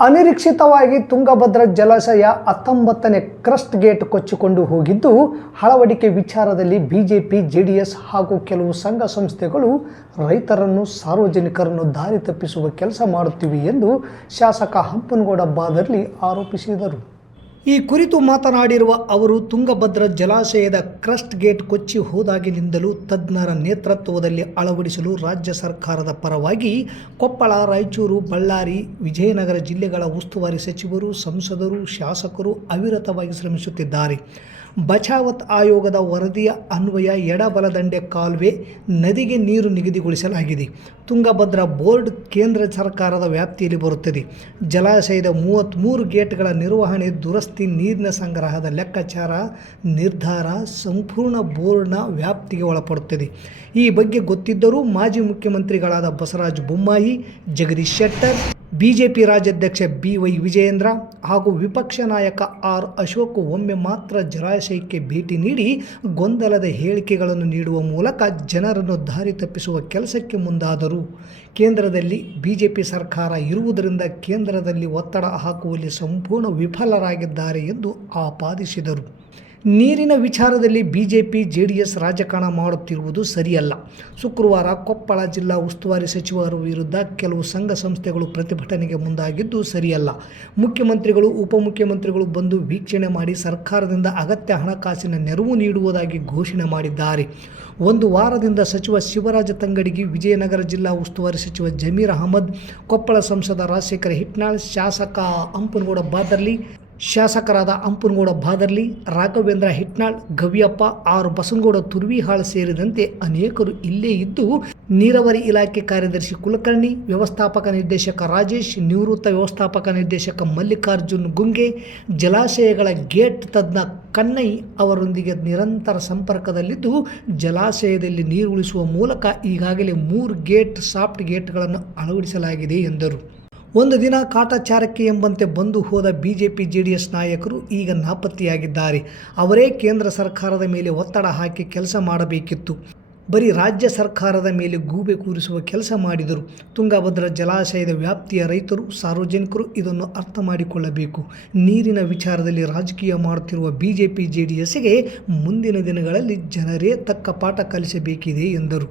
ಅನಿರೀಕ್ಷಿತವಾಗಿ ತುಂಗಭದ್ರಾ ಜಲಾಶಯ ಹತ್ತೊಂಬತ್ತನೇ ಕ್ರಸ್ಟ್ ಗೇಟ್ ಕೊಚ್ಚಿಕೊಂಡು ಹೋಗಿದ್ದು ಅಳವಡಿಕೆ ವಿಚಾರದಲ್ಲಿ ಬಿಜೆಪಿ, ಜೆಡಿಎಸ್ ಹಾಗೂ ಕೆಲವು ಸಂಘ ಸಂಸ್ಥೆಗಳು ರೈತರನ್ನು ಸಾರ್ವಜನಿಕರನ್ನು ದಾರಿ ತಪ್ಪಿಸುವ ಕೆಲಸ ಮಾಡುತ್ತಿವೆ ಎಂದು ಶಾಸಕ ಹಂಪನಗೌಡ ಬಾದರ್ಲಿ ಆರೋಪಿಸಿದರು. ಈ ಕುರಿತು ಮಾತನಾಡಿರುವ ಅವರು, ತುಂಗಭದ್ರಾ ಜಲಾಶಯದ ಕ್ರಸ್ಟ್ ಗೇಟ್ ಕೊಚ್ಚಿ ಹೋದಾಗಿನಿಂದಲೂ ತಜ್ಞರ ನೇತೃತ್ವದಲ್ಲಿ ಅಳವಡಿಸಲು ರಾಜ್ಯ ಸರ್ಕಾರದ ಪರವಾಗಿ ಕೊಪ್ಪಳ, ರಾಯಚೂರು, ಬಳ್ಳಾರಿ, ವಿಜಯನಗರ ಜಿಲ್ಲೆಗಳ ಉಸ್ತುವಾರಿ ಸಚಿವರು, ಸಂಸದರು, ಶಾಸಕರು ಅವಿರತವಾಗಿ ಶ್ರಮಿಸುತ್ತಿದ್ದಾರೆ. ಬಚಾವತ್ ಆಯೋಗದ ವರದಿಯ ಅನ್ವಯ ಎಡಬಲದಂಡೆ ಕಾಲುವೆ, ನದಿಗೆ ನೀರು ನಿಗದಿಗೊಳಿಸಲಾಗಿದೆ. ತುಂಗಭದ್ರಾ ಬೋರ್ಡ್ ಕೇಂದ್ರ ಸರ್ಕಾರದ ವ್ಯಾಪ್ತಿಯಲ್ಲಿ ಬರುತ್ತದೆ. ಜಲಾಶಯದ ಮೂವತ್ತ್ಮೂರು ಗೇಟ್ಗಳ ನಿರ್ವಹಣೆ, ದುರಸ್ತಿ ನೀರಿನ ಸಂಗ್ರಹದ ಲೆಕ್ಕಾಚಾರ, ನಿರ್ಧಾರ ಸಂಪೂರ್ಣ ಬೋರ್ಡ್ನ ವ್ಯಾಪ್ತಿಗೆ ಒಳಪಡುತ್ತದೆ. ಈ ಬಗ್ಗೆ ಗೊತ್ತಿದ್ದರೂ ಮಾಜಿ ಮುಖ್ಯಮಂತ್ರಿಗಳಾದ ಬಸವರಾಜ ಬೊಮ್ಮಾಯಿ, ಜಗದೀಶ್ ಶೆಟ್ಟರ್, ಬಿಜೆಪಿ ರಾಜ್ಯಾಧ್ಯಕ್ಷ ಬಿ ವೈ ವಿಜಯೇಂದ್ರ ಹಾಗೂ ವಿಪಕ್ಷ ನಾಯಕ ಆರ್ ಅಶೋಕ್ ಒಮ್ಮೆ ಮಾತ್ರ ಜಲಾಶಯಕ್ಕೆ ಭೇಟಿ ನೀಡಿ ಗೊಂದಲದ ಹೇಳಿಕೆಗಳನ್ನು ನೀಡುವ ಮೂಲಕ ಜನರನ್ನು ದಾರಿ ತಪ್ಪಿಸುವ ಕೆಲಸಕ್ಕೆ ಮುಂದಾದರು. ಕೇಂದ್ರದಲ್ಲಿ ಬಿಜೆಪಿ ಸರ್ಕಾರ ಇರುವುದರಿಂದ ಕೇಂದ್ರದಲ್ಲಿ ಒತ್ತಡ ಹಾಕುವಲ್ಲಿ ಸಂಪೂರ್ಣ ವಿಫಲರಾಗಿದ್ದಾರೆ ಎಂದು ಆಪಾದಿಸಿದರು. ನೀರಿನ ವಿಚಾರದಲ್ಲಿ B J P J D S ರಾಜಕಾರಣ ಮಾಡುತ್ತಿರುವುದು ಸರಿಯಲ್ಲ. ಶುಕ್ರವಾರ ಕೊಪ್ಪಳ ಜಿಲ್ಲಾ ಉಸ್ತುವಾರಿ ಸಚಿವರ ವಿರುದ್ಧ ಕೆಲವು ಸಂಘ ಸಂಸ್ಥೆಗಳು ಪ್ರತಿಭಟನೆಗೆ ಮುಂದಾಗಿದ್ದು ಸರಿಯಲ್ಲ. ಮುಖ್ಯಮಂತ್ರಿಗಳು, ಉಪಮುಖ್ಯಮಂತ್ರಿಗಳು ಬಂದು ವೀಕ್ಷಣೆ ಮಾಡಿ ಸರ್ಕಾರದಿಂದ ಅಗತ್ಯ ಹಣಕಾಸಿನ ನೆರವು ನೀಡುವುದಾಗಿ ಘೋಷಣೆ ಮಾಡಿದ್ದಾರೆ. ಒಂದು ವಾರದಿಂದ ಸಚಿವ ಶಿವರಾಜ ತಂಗಡಿಗೆ ವಿಜಯನಗರ ಜಿಲ್ಲಾ ಉಸ್ತುವಾರಿ ಸಚಿವ ಜಮೀರ್ ಅಹಮದ್, ಕೊಪ್ಪಳ ಸಂಸದ ರಾಜಶೇಖರ ಹಿಟ್ನಾಳ್, ಶಾಸಕ ಅಂಪನಗೌಡ ಬಾದರ್ಲಿ ಶಾಸಕರಾದ ಅಂಪನಗೌಡ ಬಾದರ್ಲಿ, ರಾಘವೇಂದ್ರ ಹಿಟ್ನಾಳ್, ಗವಿಯಪ್ಪ, ಆರ್ ಬಸನಗೌಡ ತುರ್ವಿಹಾಳ್ ಸೇರಿದಂತೆ ಅನೇಕರು ಇಲ್ಲೇ ಇದ್ದು, ನೀರಾವರಿ ಇಲಾಖೆ ಕಾರ್ಯದರ್ಶಿ ಕುಲಕರ್ಣಿ, ವ್ಯವಸ್ಥಾಪಕ ನಿರ್ದೇಶಕ ರಾಜೇಶ್, ನಿವೃತ್ತ ವ್ಯವಸ್ಥಾಪಕ ನಿರ್ದೇಶಕ ಮಲ್ಲಿಕಾರ್ಜುನ್ ಗುಂಗೆ, ಜಲಾಶಯಗಳ ಗೇಟ್ ತಜ್ಞ ಕನ್ನೈ ಅವರೊಂದಿಗೆ ನಿರಂತರ ಸಂಪರ್ಕದಲ್ಲಿದ್ದು, ಜಲಾಶಯದಲ್ಲಿ ನೀರು ಉಳಿಸುವ ಮೂಲಕ ಈಗಾಗಲೇ ಮೂರು ಗೇಟ್, ಸಾಫ್ಟ್ ಗೇಟ್ಗಳನ್ನು ಅಳವಡಿಸಲಾಗಿದೆ ಎಂದರು. ಒಂದು ದಿನ ಕಾಟಾಚಾರಕ್ಕೆ ಎಂಬಂತೆ ಬಂದು ಹೋದ ಬಿಜೆಪಿ ಜೆಡಿಎಸ್ ನಾಯಕರು ಈಗ ನಾಪತ್ತೆಯಾಗಿದ್ದಾರೆ. ಅವರೇ ಕೇಂದ್ರ ಸರ್ಕಾರದ ಮೇಲೆ ಒತ್ತಡ ಹಾಕಿ ಕೆಲಸ ಮಾಡಬೇಕಿತ್ತು. ಬರೀ ರಾಜ್ಯ ಸರ್ಕಾರದ ಮೇಲೆ ಗೂಬೆ ಕೂರಿಸುವ ಕೆಲಸ ಮಾಡಿದರು. ತುಂಗಭದ್ರಾ ಜಲಾಶಯದ ವ್ಯಾಪ್ತಿಯ ರೈತರು, ಸಾರ್ವಜನಿಕರು ಇದನ್ನು ಅರ್ಥ ಮಾಡಿಕೊಳ್ಳಬೇಕು. ನೀರಿನ ವಿಚಾರದಲ್ಲಿ ರಾಜಕೀಯ ಮಾಡುತ್ತಿರುವ ಬಿಜೆಪಿ ಎಸ್ಗೆ ಮುಂದಿನ ದಿನಗಳಲ್ಲಿ ಜನರೇ ತಕ್ಕ ಪಾಠ ಕಲಿಸಬೇಕಿದೆ ಎಂದರು.